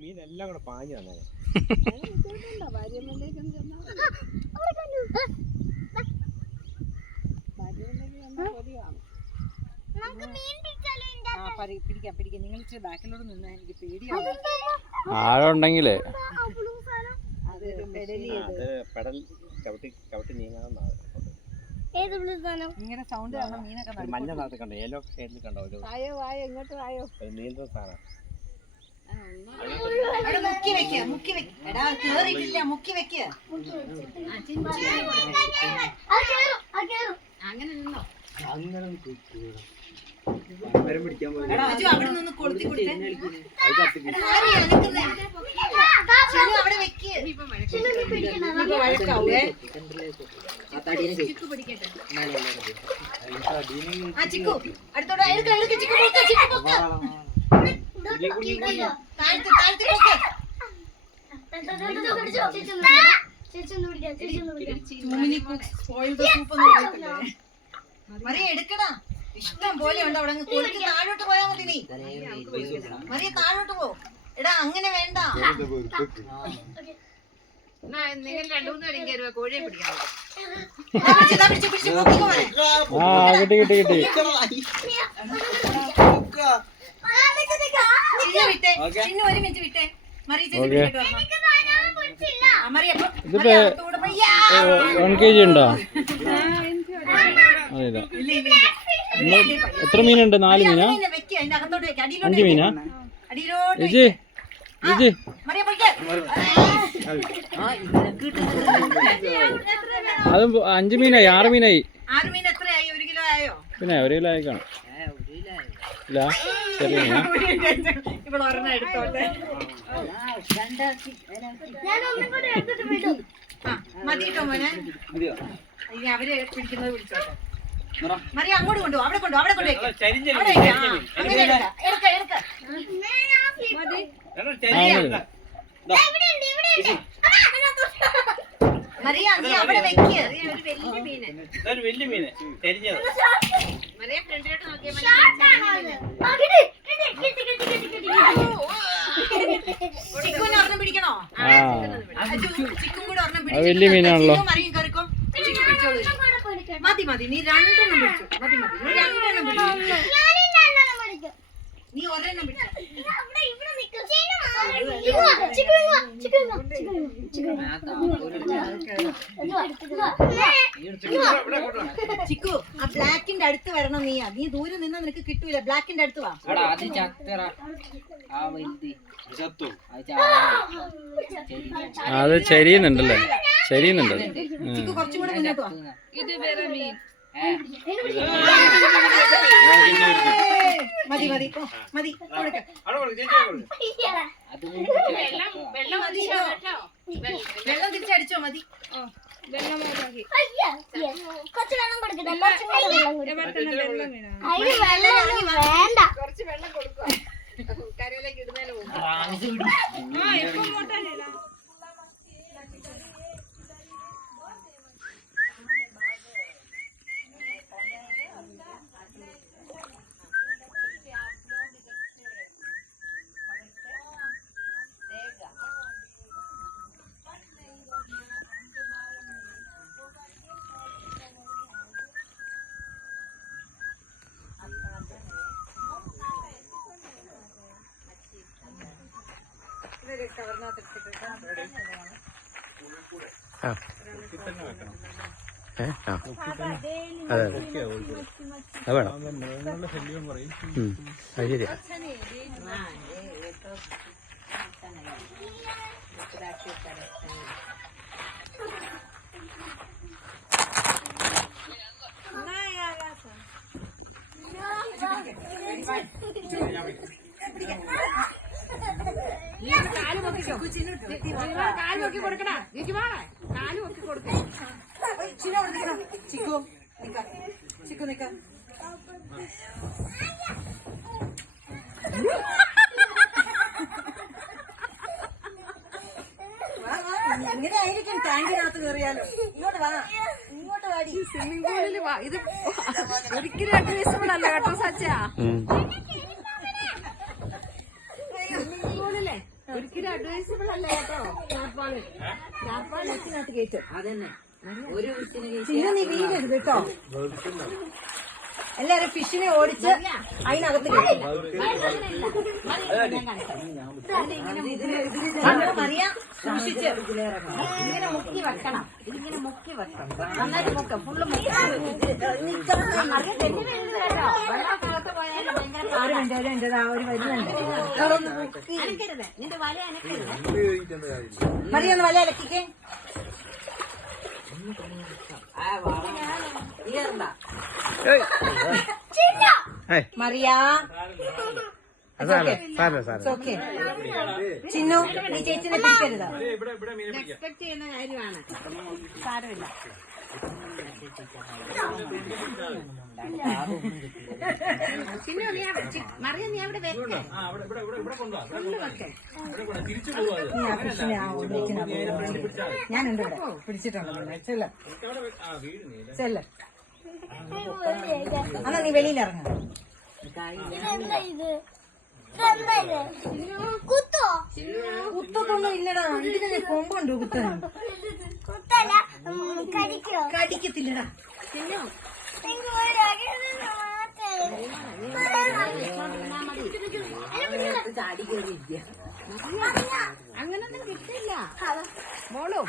മീനെല്ലാം കൂടെ പാഞ്ഞു തന്നെ. ആഴുണ്ടെങ്കിലേ പെടൽ ചവിട്ടി നീങ്ങാവുന്നതാണ്. മഞ്ഞ നാട്ടിൽ കണ്ടോ, ഏലോ സൈഡിൽ കണ്ടോ ഒരു നീന്തുന്ന സാധനം. എടുക്കടാ, ഇഷ്ടം പോലെ ഉണ്ട് അവിടെ. താഴോട്ട് പോയാ മതി. നീ മറിയ താഴോട്ട് പോ. എടാ അങ്ങനെ വേണ്ട. കോഴിയെ പിടിക്കാൻ ഒരുമിച്ച് വിട്ടേ. ഉണ്ടോ? എത്ര മീനുണ്ട്? 4 മീനാ? 5 മീനാ? അതും 5 മീനായി, 6 മീനായി. 6 മീൻ എത്രയായി? 1 കിലോ ആയോ? പിന്നെ 1 കിലോ ആയി കാണും. ഇല്ല, ചെറിയ മീനാ. ഇവിടെ ഒരെണ്ണം എടുത്തോട്ടെ. മതിട്ടോ മോനെ. അവര് പിടിക്കുന്നത് പിടിച്ചോട്ടെ. മറിയ അങ്ങോട്ട് കൊണ്ടുപോ. അവിടെ കൊണ്ടു, അവിടെ കൊണ്ടുപോയി. മറിയ നീ അവിടെ വെക്ക്. വലിയ മീന് ചരിഞ്ഞത്. ചിക്കുവിന് ഒരെണ്ണം പിടിക്കണോ? ചിക്കും കൂടെ ഒരെണ്ണം പിടിക്കും. വലിയ മീനാണല്ലോ. മറിയും കറിക്കോ. ചിക്കു പിടിച്ചോളൂ. മതി മതി, നീ 2 എണ്ണം പിടിച്ചു. മതി മതി, നീ 2 എണ്ണം പിടിച്ചു. നീ ഒരെണ്ണം പിടിച്ചു. ചിക്കു, ആ ബ്ലാക്കിന്റെ അടുത്ത് വരണം. നീ ദൂരെ നിന്നാ നിനക്ക് കിട്ടൂല. ബ്ലാക്കിന്റെ അടുത്ത് വാ. അത് ചരിയുന്നുണ്ടല്ലേ? ചരിയുന്നുണ്ട്. ചിക്കു കുറച്ചും കൂടെ മുന്നോട്ട് വാ. മതി മതി മതി. വെള്ളം തിരിച്ചടിച്ചോ? മതി. കുറച്ച് വെള്ളം കൊടുക്കുക. കരയിലേക്ക് ഇടുന്നതിന് മുമ്പ്. വേണം. അത് ശരിയാ. കാല് നോക്കി കൊടുക്കണ. കാല് നോക്കി കൊടുക്കണം. ചിക്കു നിക്ക, ചിക്കു നിക്ക. ഇങ്ങനെ ആയിരിക്കും ടാങ്കിനകത്ത് കയറിയാലോ. ഇങ്ങോട്ട് വാ, ഇങ്ങോട്ട് വാടി. സ്വിമ്മിംഗ് പൂളിൽ വാ. ഇത് ഒരിക്കലും അഡ്വൈസബിൾ അല്ല കേട്ടോ സച്ചാ. സ്വിമ്മിംഗ് പൂളിലെ ഒരിക്കലും അഡ്വൈസബിൾ അല്ല കേട്ടോ. നെറ്റിനകത്ത് കയറ്റും. അതന്നെ ചിന്നു നീ വീഴരുത് കേട്ടോ. എല്ലാരും ഫിഷിനെ ഓടിച്ച് അതിനകത്ത് കയറ്റും. മറിയ സൂക്ഷിച്ച് ഇങ്ങനെ മുക്കി വെക്കണം. ഇതിങ്ങനെ മുക്കി വെക്കണം. നന്നായിട്ട് മുക്കം. ഫുള്ള് മുക്കി. ഒരു വരുന്നുണ്ട്. നിന്റെ വല അനക്കരുത്. മറിയ ഒന്ന് വല അലക്കിക്കേ. മറിയ ചിന്നു ഈ ചേച്ചിനെ പിടിക്കരുത്. എക്സ്പെക്ട് ചെയ്യുന്ന കാര്യമാണ്. സാരമില്ല. ചിന്നു മറിയ നീ അവിടെ വെക്കേ. ഞാനുണ്ട് ഇവിടെ പിടിച്ചിട്ടുണ്ടല്ലോ. ചെല്ല എന്നാ നീ വെളിയിലിറങ്ങ. കുത്തൊന്നും ഇല്ലടാ. ഇതിനെ കൊമ്പുണ്ടോ കുത്താൻ? കടിക്കത്തില്ലടാ. അങ്ങനൊന്നും കിട്ടില്ല മോളു.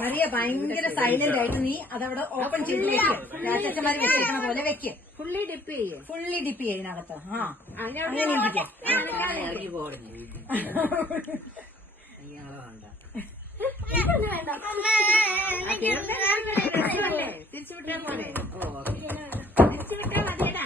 മറിയ ഭയങ്കര സൈലന്റ് ആയിട്ട് നീ അതവിടെ ഓപ്പൺ ചെയ്ത് വെക്ക്. രാജാച്ചന്മാര് വെച്ചിരിക്കണ പോലെ വെക്ക്. ഫുള്ളി ഡിപ്പ് ചെയ്യ ഇതിനകത്ത്. അങ്ങനെ ഇരിക്കും. തിരിച്ചുവിട്ടാ പോലെ. തിരിച്ചുവിട്ടാ മതിയടാ.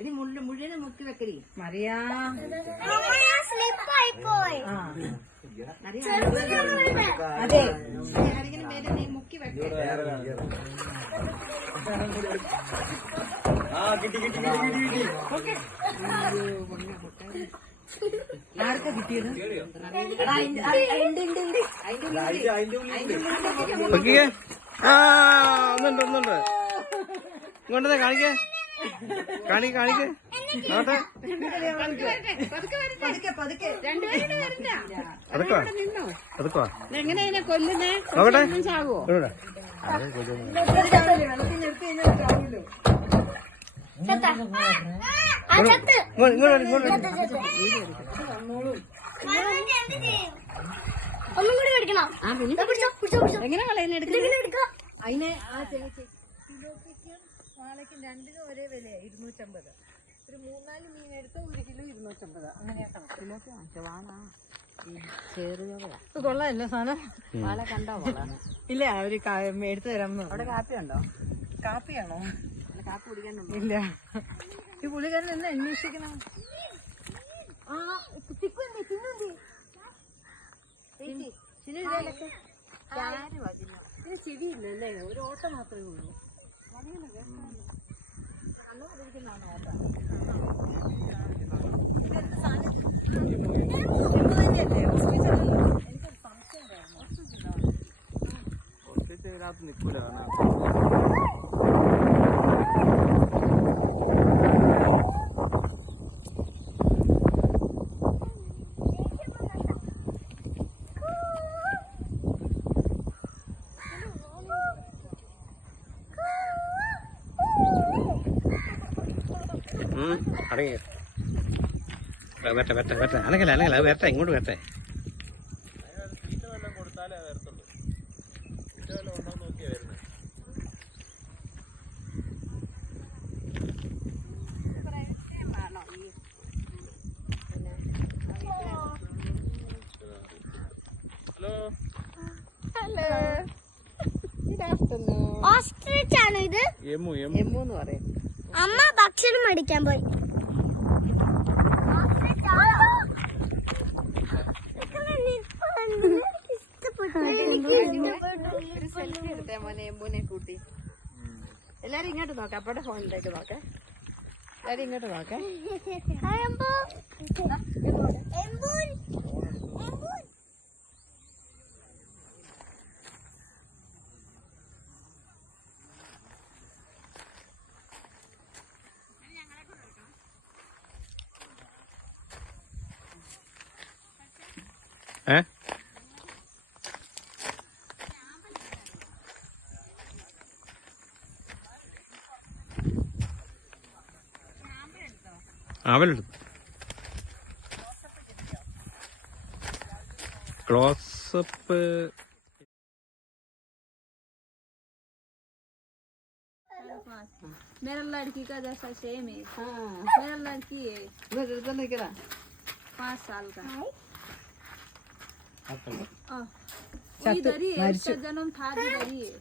ഇനി മുഴുവൻ മുക്കി വെക്കരി മറിയ. അതെ ആരെങ്കിലും പേര് നീ മുക്കി വെക്ക. ആർക്കാ കിട്ടിയത്? ഒന്നുണ്ട് ഇങ്ങോട്ടേ കാണിക്കേ. കാണിക്കേ. എങ്ങനെയാ കൊല്ലുന്നേ? ചാവോ? ഒന്നും കൂടി മേടിക്കണം. എങ്ങനെ കളയുന്ന എടുക്കാം? അതിനെ ആ കിലോയ്ക്കും വാളയ്ക്കും രണ്ടിനും ഒരേ വില 250. ഒരു 3-4 മീൻ എടുത്ത 1 കിലോ 250. അങ്ങനെയാക്കണം. കിലോക്ക് വാള കൊള്ളാമല്ലോ സാധനം. വാള കണ്ടോ? ഇല്ല അവര് എടുത്തു തരാമെന്ന്. അവിടെ കാപ്പിയുണ്ടോ? കാപ്പിയാണോ? കാപ്പി കുടിക്കാനുണ്ടോ? ഇല്ല. ഈ പുള്ളിക്കാരൻ എന്നെ അന്വേഷിക്കണം. ചെവിയില്ലല്ലേ? ഒരു ഓട്ടം മാത്രമേ ഉള്ളൂ. കണ്ണുകൊണ്ടിരിക്കുന്നതാണ് ഓട്ടം. തന്നെയല്ലേ? എനിക്കൊരു സംശയം ഉണ്ടായിരുന്നു. നിൽക്കൂല. അടങ്ങി വരട്ടെ അനങ്ങല വരട്ടെ. ഇങ്ങോട്ട് വരട്ടെ. ഓസ്ട്രിച്ച് ആണോ ഇത്? എമ്മു എന്ന് പറയും. അമ്മ ഭക്ഷണം മേടിക്കാൻ പോയി. സെൽഫി എടുത്തേ മോനെ എമ്പൂനെ കൂട്ടി. എല്ലാരും ഇങ്ങോട്ട് നോക്കാം. അപ്പടെ ഫോണിലേക്ക് നോക്കേ. എല്ലാരും ഇങ്ങോട്ട് നോക്കേ. അവലെടുത്തു. ക്ലോസപ്പ് मेरा लड़की का जैसा सेम है। मेरा लड़की है 5 साल का। इधर ही है, उसका जन्म था इधर ही है।